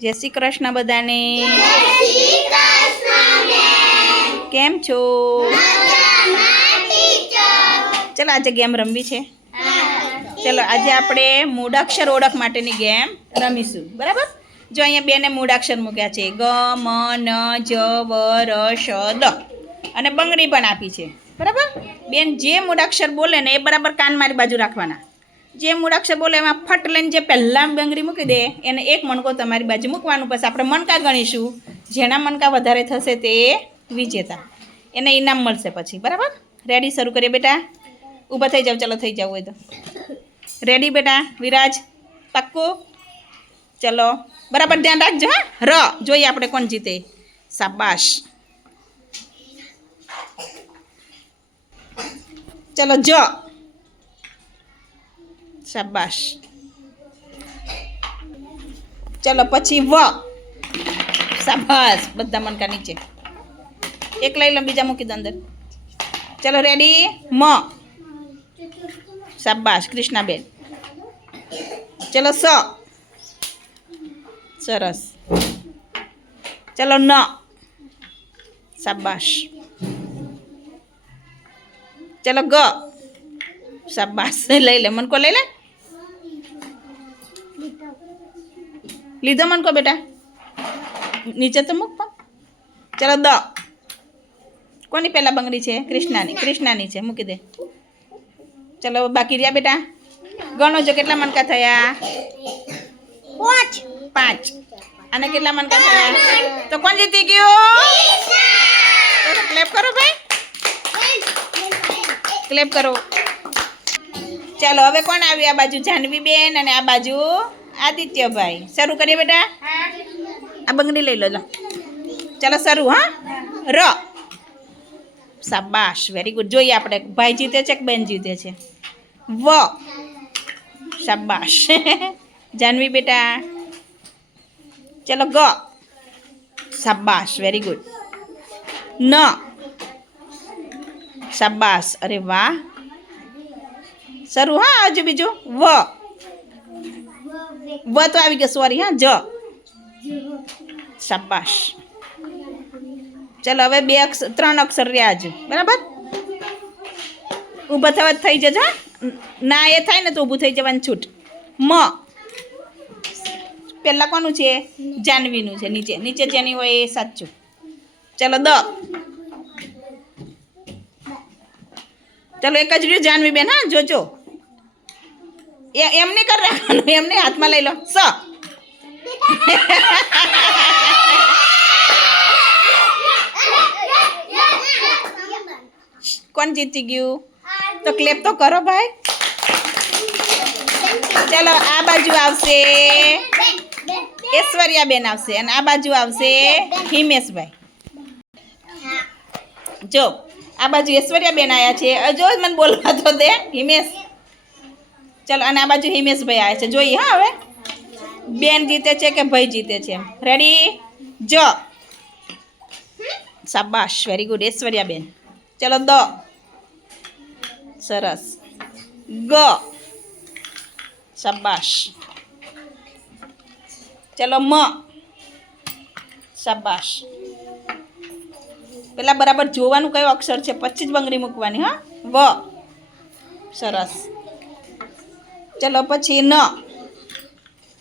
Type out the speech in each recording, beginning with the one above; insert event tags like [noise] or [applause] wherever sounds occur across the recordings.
જય શ્રી કૃષ્ણ બધાને. કેમ છો? ચલો, આજે ગેમ રમવી છે. ચલો, આજે આપણે મૂળાક્ષર ઓળખ માટેની ગેમ રમીશું. બરાબર? જો અહીંયા બેને મૂળાક્ષર મૂક્યા છે. ગ, મ, ન, જ, વ, ર, શ, દ. અને બંગડી પણ આપી છે. બરાબર? બેન જે મૂળાક્ષર બોલે ને એ બરાબર કાન મારી બાજુ રાખવાના. જે મૂળાક્ષર બોલે એમાં ફટ લઈને જે પહેલાં બંગડી મૂકી દે, એને એક મણકો તમારી બાજુ મૂકવાનું પછી આપણે મણકા ગણીશું. જેના મણકા વધારે થશે તે વિજેતા. એને ઇનામ મળશે પછી, બરાબર? રેડી શરૂ કરીએ બેટા? ઊભા થઈ જાવ ચલો થઈ જાવ હોય તો. રેડી બેટા? વિરાજ? પાક્કું? ચલો. બરાબર, ધ્યાન રાખજો, હા? ર. જોઈએ આપણે કોણ જીતે. શાબાશ. ચલો, જ. શાબાશ. ચલો, પછી વ. શાબાશ. બધા મનકા નીચે. એક લઈ લો, બીજા મૂકી દો અંદર. ચલો રેડી મ. શાબાશ, કૃષ્ણાબેન. ચલો, સ. સરસ. ચલો, ન. શાબાશ. ચલો, ગ. શાબાશ. લઈ લે મનકો લઈ લે? લીધો મનકો બેટા. નીચે તો મૂક પણ. ચલો દ. કોની પહેલા બંગડી છે? કૃષ્ણાની. કૃષ્ણાની છે. મૂકી દે. ચલો બાકી રહ્યા બેટા. ગણો જો કેટલા મનકા થયા? પાંચ. પાંચ. અને કેટલા મનકા થયા? તો કોણ જીતી ગયું? ક્લેપ કરો ભાઈ. ક્લેપ કરો. ચાલો હવે કોણ આવ્યું આ બાજુ જાનવી બેન અને આ બાજુ આદિત્યભાઈ, શરૂ કરીએ બેટા? આ બંગડી લઈ લો લો ચાલો શરૂ, હા? ર. શાબાશ વેરી ગુડ જોઈએ આપણે, ભાઈ જીતે છે કે બેન જીતે છે? વ. શાબાશ. [laughs] જાનવી બેટા. ચલો ગ. શાબાશ વેરી ગુડ ન. શાબાશ. અરે વાહ. શરૂ, હા, હજુ બીજું. વ. વ તો આવી ગયો સોરી હા, જ. શાબાશ. ચલો, હવે બે અક્ષર ત્રણ અક્ષર રહ્યા જ. બરાબર? ઊભા થવા થઈ જજો ના, એ થાય ને તો ઊભું થઈ જવાનું છૂટ. મ. પહેલાં કોનું છે? જાનવીનું છે, નીચે. નીચે જેની હોય એ સાચું. ચલો, દ. ચલો, એક જ રહ્યું જાનવી બેન હા, જોજો. એ એમ નહીં કરી રાખવાનું, એમને હાથમાં લઈ લો. સ. કોણ જીતી ગયું? તો ક્લેપ તો કરો ભાઈ. ચલો, આ બાજુ આવશે. ઐશ્વર્યા બેન આવશે અને આ બાજુ આવશે હિમેશભાઈ. જો, આ બાજુ ઐશ્વર્યા બેન આવ્યા છે જો મને બોલવા તો દે, હિમેશ. ચલો, અને આ બાજુ હિમેશભાઈ આવ્યા છે. જોઈએ, હા, હવે? બેન જીતે છે કે ભાઈ જીતે છે? રેડી જો. શાબાશ વેરી ગુડ ઐશ્વર્યા બેન. ચલો, દ. સરસ. ગ. શાબાશ. ચલો, મ. શાબાશ. પેલા બરાબર જોવાનું કયો અક્ષર છે? પછી જ બંગડી મૂકવાની, હા? વ. સરસ. ચલો પછી ન.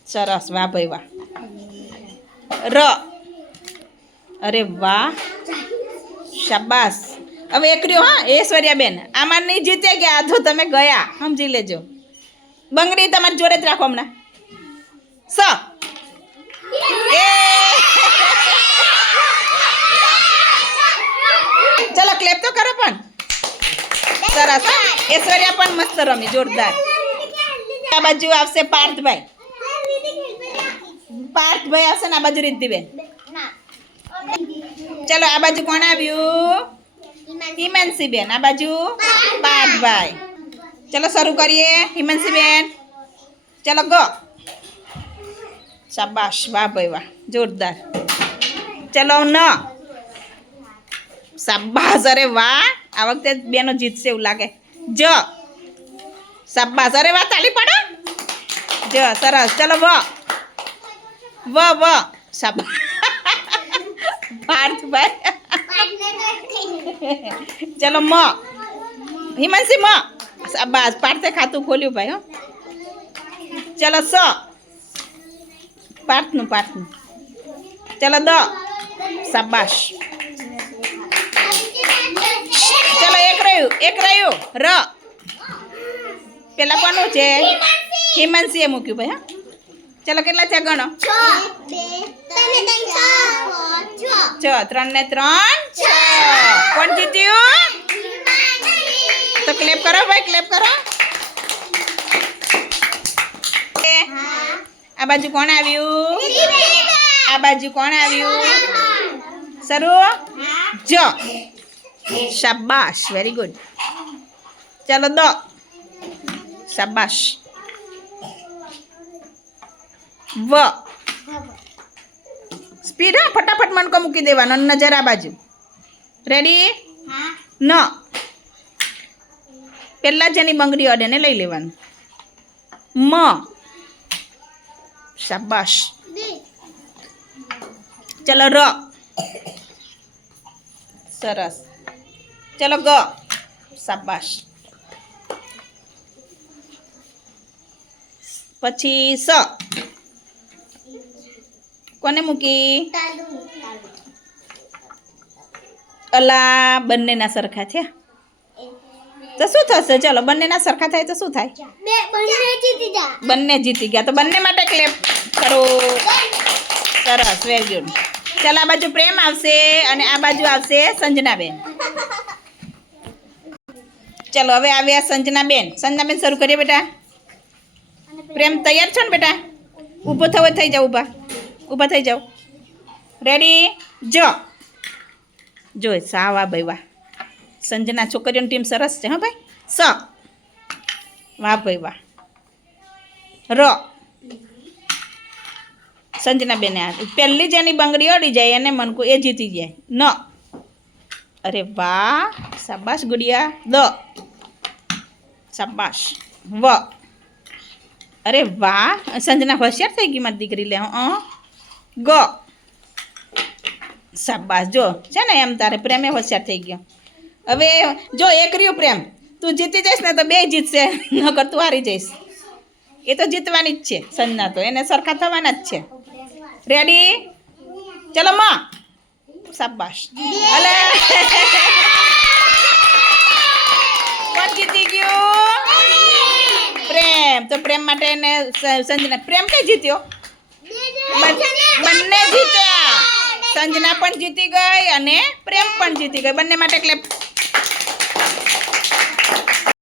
સરસ, વાહ ભાઈ, વાહ. ર. અરે વાહ. શાબાસ હવે એકર્યો હા ઐશ્વર્યાબેન આમાં નહીં જીતે ગયા તો તમે ગયા, સમજી લેજો. બંગડી તમારી જોડે જ રાખો હમણાં. સ. એ. ચલો ક્લેપ તો કરો પણ. સરસ, હા. ઐશ્વર્યા પણ મસ્ત રમી, જોરદાર. આ બાજુ આવશે પાર્થભાઈ. પાર્થભાઈ આવશે ને આ બાજુ રિદ્ધિબેન. ચલો, આ બાજુ કોણ આવ્યું? હિમાંશીબેન. આ બાજુ પાર્થભાઈ. ચલો, શરૂ કરીએ. હિમાંશીબેન. ચલો, ગો. શાબાશ, વાહ ભાઈ, વાહ. જોરદાર. ચલો, ન. શાબાશ, અરે વાહ. આ વખતે બેનો જીતશે એવું લાગે. જ. શાબાશ, અરે વાહ, તાલી પાડો. જ, સરસ. ચલો, વ. વ વ. સાબ પાર્થભાઈ ચલો, મ. હિમાંશી, મ. બસ, પાર્થે ખાતું ખોલ્યું ભાઈ, હો. ચલો, સ. પાર્થનું પાર્થનું. ચલો, દ. શાબાશ. ચલો, એક રહ્યું એક રહ્યું. ર. પેલા કોનું છે? હિમાંશીએ મૂક્યું ભાઈ હા ચલો કેટલા છે ગણો છ ત્રણ ને ત્રણ છ કોણ જીત્યું તો ક્લેપ કરો ભાઈ ક્લેપ કરો એ, આ બાજુ કોણ આવ્યું આ બાજુ કોણ આવ્યું શરૂ જ શાબાશ વેરી ગુડ ચાલો દ શાબાશ વ. સ્પીડ હા ફટાફટ મણકો મૂકી દેવાનો. નજર આ બાજુ. રેડી ન. પહેલાં જેની બંગડી અડે ને લઈ લેવાનું. મ. શાબાશ. ચલો ર. સરસ. ચલો ગ. શાબાશ. પછી સ. કોને મૂકી? અલા બંનેના સરખા છે. તો શું થશે? ચલો બંનેના સરખા થાય તો શું થાય? બંને જીતી ગયા. તો બંને માટે ક્લેપ કરો. સરસ વેરી ગુડ ચાલ આ બાજુ પ્રેમ આવશે અને આ બાજુ આવશે સંજનાબેન. ચલો હવે આવ્યા સંજનાબેન. સંજનાબેન શરૂ કરીએ બેટા. પ્રેમ તૈયાર છો ને બેટા? ઊભો થવો થઈ જાવ ઊભા. ઊભા થઈ જાવ રેડી જ. જો સા વાહ ભાઈ વાહ સંજના છોકરીઓની ટીમ સરસ છે, હા ભાઈ. સ. વાહ ભાઈ વાહ ર. સંજના બેને આ પહેલી જેની બંગડી અડી જાય, એને મનકું એ જીતી જાય. ન. અરે વાહ, શાબાશ ગુડિયા. દ. શાબાશ. વ. અરે વાહ, સંજના હોશિયાર થઈ ગઈ, મારી દીકરી લે અ ગ. શાબાશ. જો, છે ને એમ તારે પ્રેમે હોશિયાર થઈ ગયો. હવે જો, એક રહ્યું પ્રેમ. તું જીતી જઈશ ને તો બે જીતશે. [laughs] નકર તું હારી જઈશ. એ તો જીતવાની જ છે સંજના તો. એને સરખા થવાના જ છે. રેડી ચલો, માં. શાબાશ. અલે [laughs] કોણ જીતી ગયું? પ્રેમ. તો પ્રેમ માટે એને સંજના, પ્રેમ કઈ જીત્યો? બંને જીત્યા. સંજના પણ જીતી ગઈ અને પ્રેમ પણ જીતી ગઈ. બંને માટે ક્લેપ